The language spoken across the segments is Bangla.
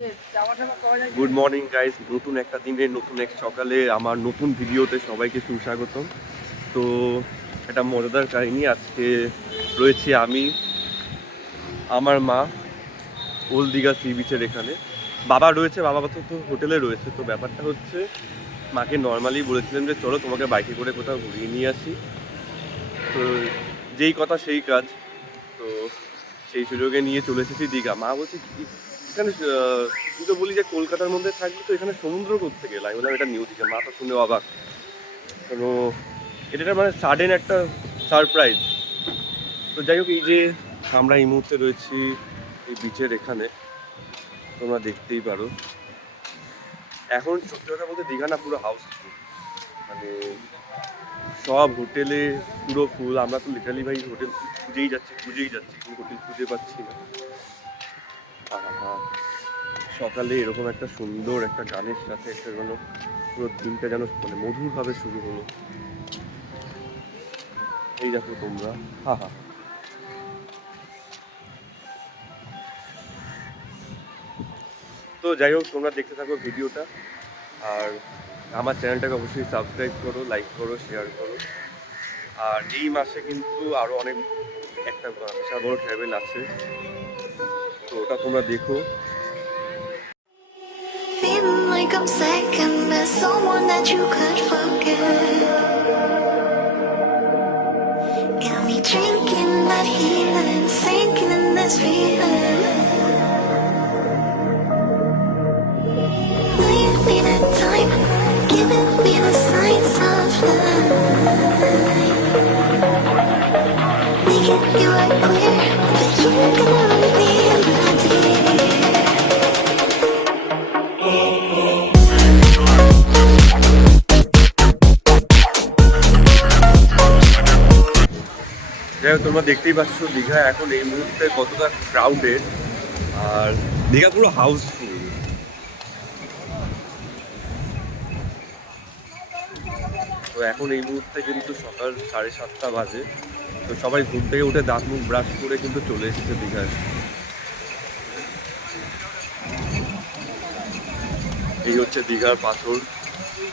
গুড মর্নিং গাইস, নতুন একটা দিনে নতুন এক সকালে আমার নতুন ভিডিওতে সবাইকে সুস্বাগতম। তো একটা মজাদার কাহিনী, আজকে রয়েছি আমি, আমার মা, ওল্ড দীঘা সি বিচের এখানে। বাবা রয়েছে, বাবা তো হোটেলে রয়েছে। তো ব্যাপারটা হচ্ছে, মাকে নর্মালি বলেছিলাম যে চলো তোমাকে বাইকে করে কোথাও ঘুরিয়ে নিয়ে আসি। তো যেই কথা সেই কাজ। তো সেই সুযোগে নিয়ে চলে এসেছি দীঘা। মা বলছে কি এখানে তুই তো বলি যে কলকাতার মধ্যে থাকবি, তো এখানে সমুদ্র করতে গেলে আমি বললাম এটা নিউ দীঘা। মা তো শুনে অবাক, কেন এটা মানে সাডেন একটা সারপ্রাইজ। তো যাই হোক, এই যে আমরা এই মুহূর্তে রয়েছি এই বিচের এখানে, তোমরা দেখতেই পারো। এখন সত্যি কথা বলতে দীঘা না পুরো হাউসফুল, মানে সব হোটেলে পুরো ফুল। আমরা তো লিটারালি ভাই হোটেল খুঁজেই যাচ্ছি কিন্তু হোটেল খুঁজে পাচ্ছি না। আহা, সকালে এরকম একটা সুন্দর একটা গানের সাথে একটা যেন পুরো দিনটা যেন মানে মধুরভাবে শুরু হলো। এই দেখো তোমরা, হা হা। তো যাই হোক, তোমরা দেখতে থাকো ভিডিওটা, আর আমার চ্যানেলটাকে অবশ্যই সাবস্ক্রাইব করো, লাইক করো, শেয়ার করো। আর এই মাসে কিন্তু আরও অনেক একটা বিশাল বড় ট্রাভেল আছে, তো ওটা তোমরা দেখো। Feeling like I'm second best, someone that you could forget. Got me drinking that healing, sinking in this feeling. Leave me the time, giving me the signs of life. Making you are clear, but you're gonna be in my dear. যাই হোক, তোমরা দেখতেই পাচ্ছ দীঘা এখন এই মুহূর্তে কতটা ক্রাউডেড, আর দীঘা পুরো হাউসফুল। তো এখন এই মুহূর্তে কিন্তু সকাল 7:30 বাজে। তো সবাই ঘুম থেকে উঠে দাঁত মুখ ব্রাশ করে কিন্তু চলে এসেছে দীঘায়। এই হচ্ছে দীঘার পাথর,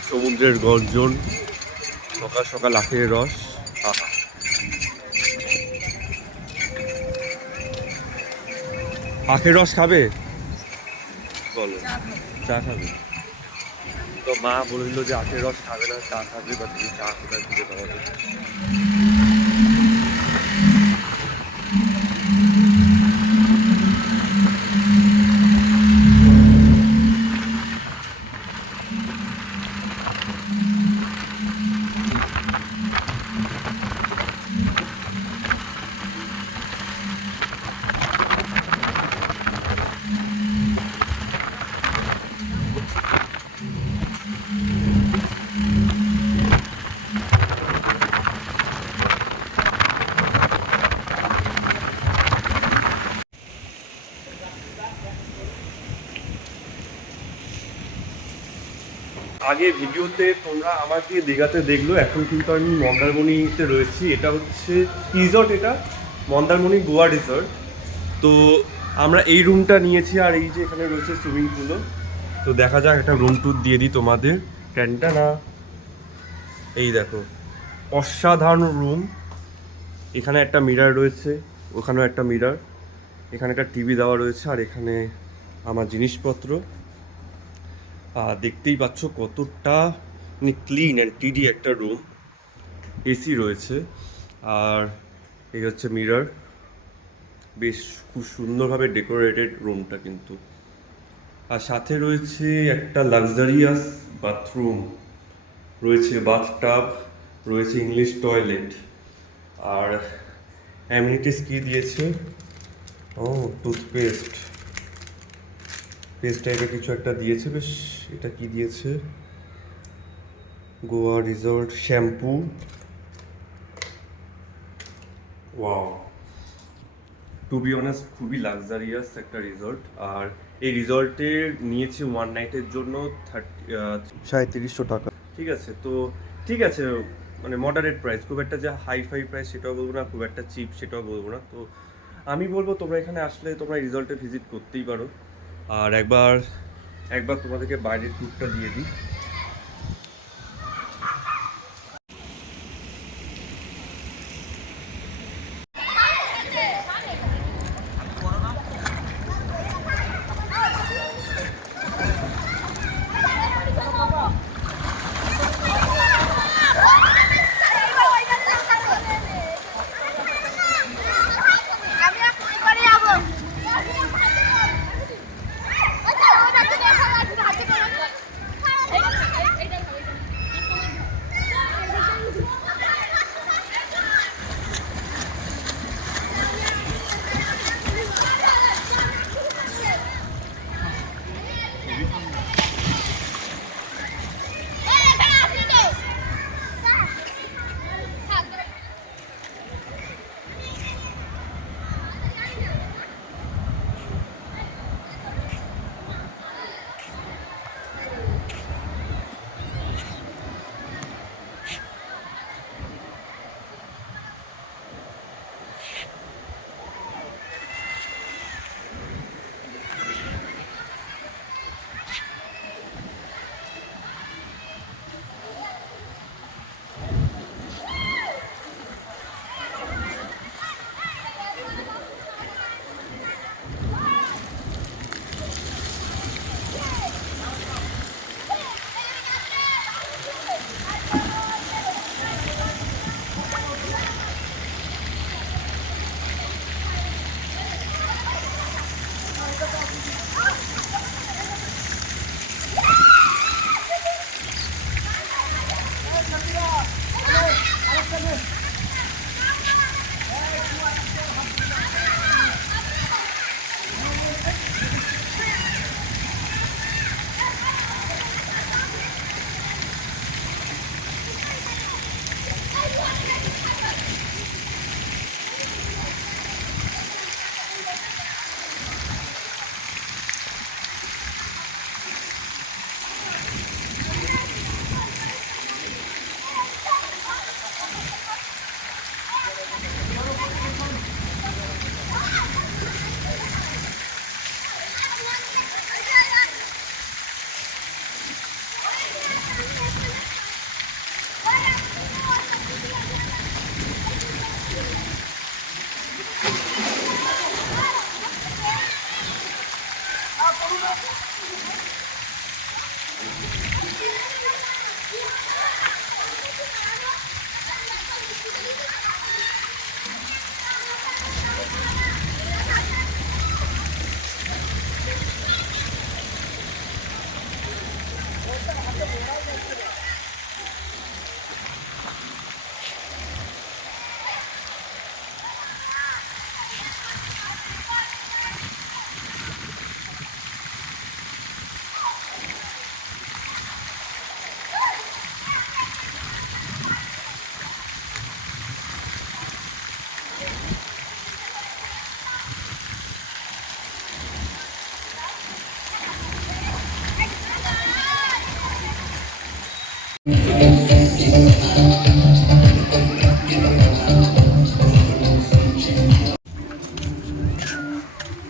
সমুদ্রের গর্জন, সকাল সকাল আখের রস। আহা, আখের রস খাবে? বলো, চা খাবে? তো মা বলে দিল যে আখের রস খাবে না, চা খাবে। বা তুমি চা কোথায় খুঁজে পাওয়া যাবে? আগে ভিডিওতে তোমরা আমাকে দীঘাতে দেখলো, এখন কিন্তু আমি মন্দারমণিতে রয়েছি। এটা হচ্ছে রিসর্ট, এটা মন্দারমণি গোয়া রিসর্ট। তো আমরা এই রুমটা নিয়েছি, আর এই যে এখানে রয়েছে সুইমিং পুলও। তো দেখা যাক, একটা রুম ট্যুর দিয়ে দিই তোমাদের। ট্যানটা না, এই দেখো অসাধারণ রুম। এখানে একটা মিরর রয়েছে, ওখানেও একটা মিরর, এখানে একটা টিভি দেওয়া রয়েছে, আর এখানে আমার জিনিসপত্র। দেখতেই পাচ্ছ কতটা মানে ক্লিন অ্যান্ড টিডি একটা রুম। এসি রয়েছে, আর এই হচ্ছে মিরর। বেশ খুব সুন্দরভাবে ডেকোরেটেড রুমটা কিন্তু। আর সাথে রয়েছে একটা লাক্সারিয়াস বাথরুম, রয়েছে বাথটাব, রয়েছে ইংলিশ টয়লেট। আর অ্যামিনিটিস কী দিয়েছে? ও, টুথপেস্ট, পেস্ট টাইপের কিছু একটা দিয়েছে। বেশ, এটা কি দিয়েছে? Goa resort shampoo. Wow, to be honest খুবই লাক্সারিয়াস একটা রিসর্ট। আর এই রিসর্টে নিয়েছি ওয়ান নাইটের জন্য 3700 টাকা। ঠিক আছে, তো ঠিক আছে, মানে মডারেট প্রাইস, খুব একটা যে হাই ফাই প্রাইস সেটাও বলবো না, খুব একটা চিপ সেটাও বলবো না। তো আমি বলবো তোমরা এখানে আসলে তোমরা রিসর্টে ভিজিট করতেই পারো। আর একবার একবার তোমাদেরকে বাইরের ট্যুরটা দিয়ে দিই।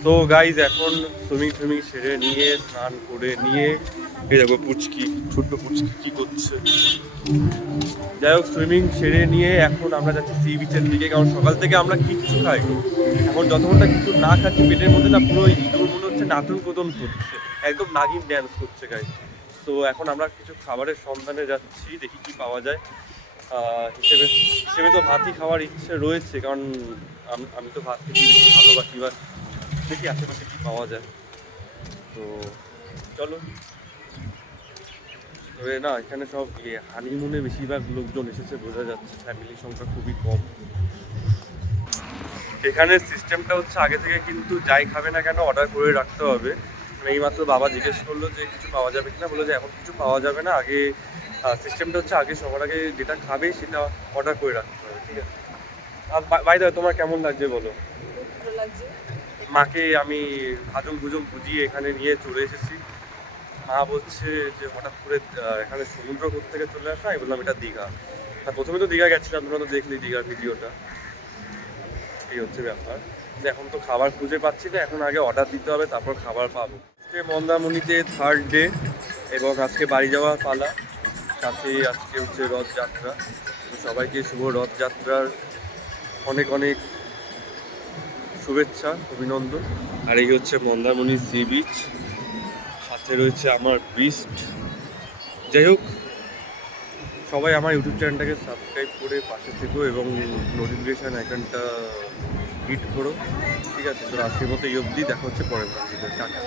তো গাইজ এখন সুইমিং সেরে নিয়ে স্নান করে নিয়ে এই দেখো পুচকি, ছোট্ট পুচকি কি করছে। যাই হোক, সুইমিং সেরে নিয়ে এখন আমরা যাচ্ছি সি বিচের দিকে, কারণ সকাল থেকে আমরা কিচ্ছু খাইনি। এখন যতক্ষণটা কিছু না খাচ্ছি পেটের মধ্যে না পুরো ইঁদুর মনে হচ্ছে নাচন কোদন করছে, একদম নাগিন ড্যান্স করছে গাইজ। তো এখন আমরা কিছু খাবারের সন্ধানে যাচ্ছি, দেখি কি পাওয়া যায়। হিসেবে হিসেবে তো ভাতই খাওয়ার ইচ্ছে রয়েছে, কারণ আমি তো ভাত খেতে বেশি ভালোবাসি। বা দেখি আশেপাশে কি পাওয়া যায়। তো চলো। তবে না, এখানে সব হানিমুনে বেশিরভাগ লোকজন এসেছে বোঝা যাচ্ছে, ফ্যামিলির সংখ্যা খুবই কম। এখানে সিস্টেমটা হচ্ছে আগে থেকে কিন্তু যাই খাবে না কেন অর্ডার করে রাখতে হবে। মানে এইমাত্র বাবা জিজ্ঞেস করলো যে কিছু পাওয়া যাবে কিনা, বললো যে এখন কিছু পাওয়া যাবে না, আগে সিস্টেমটা হচ্ছে আগে সবার আগে যেটা খাবে সেটা অর্ডার করে রাখতে হবে, ঠিক আছে। আর বাই দা, তোমার কেমন লাগছে বলো? ভালো লাগছে। মাকে আমি ভাজুম ভুজুম বুঝিয়ে এখানে নিয়ে চলে এসেছি। মা বলছে যে হঠাৎ করে এখানে সমুদ্র থেকে চলে আসা। আমি বললাম এটা দীঘা। প্রথমে তো দীঘা গেছিলাম, তোমরা তো দেখলি দীঘার ভিডিওটা। এই হচ্ছে ব্যাপার। এখন তো খাবার খুঁজে পাচ্ছি না, এখন আগে অর্ডার দিতে হবে, তারপর খাবার পাবো। আজকে মন্দারমণিতে থার্ড ডে এবং আজকে বাড়ি যাওয়ার পালা, সাথে আজকে হচ্ছে রথযাত্রা। তো সবাইকে শুভ রথযাত্রার অনেক অনেক শুভেচ্ছা, অভিনন্দন। আর এই হচ্ছে মন্দারমণি সি বিচ, সাথে রয়েছে আমার বিস্ট। যাই হোক, সবাই আমার ইউটিউব চ্যানেলটাকে সাবস্ক্রাইব করে পাশে থেকো এবং নোটিফিকেশান আইকনটা হিট করো। ঠিক আছে, তো আজকের মতো এই অবধি, দেখা হচ্ছে পরের ভিডিওতে। টাটা।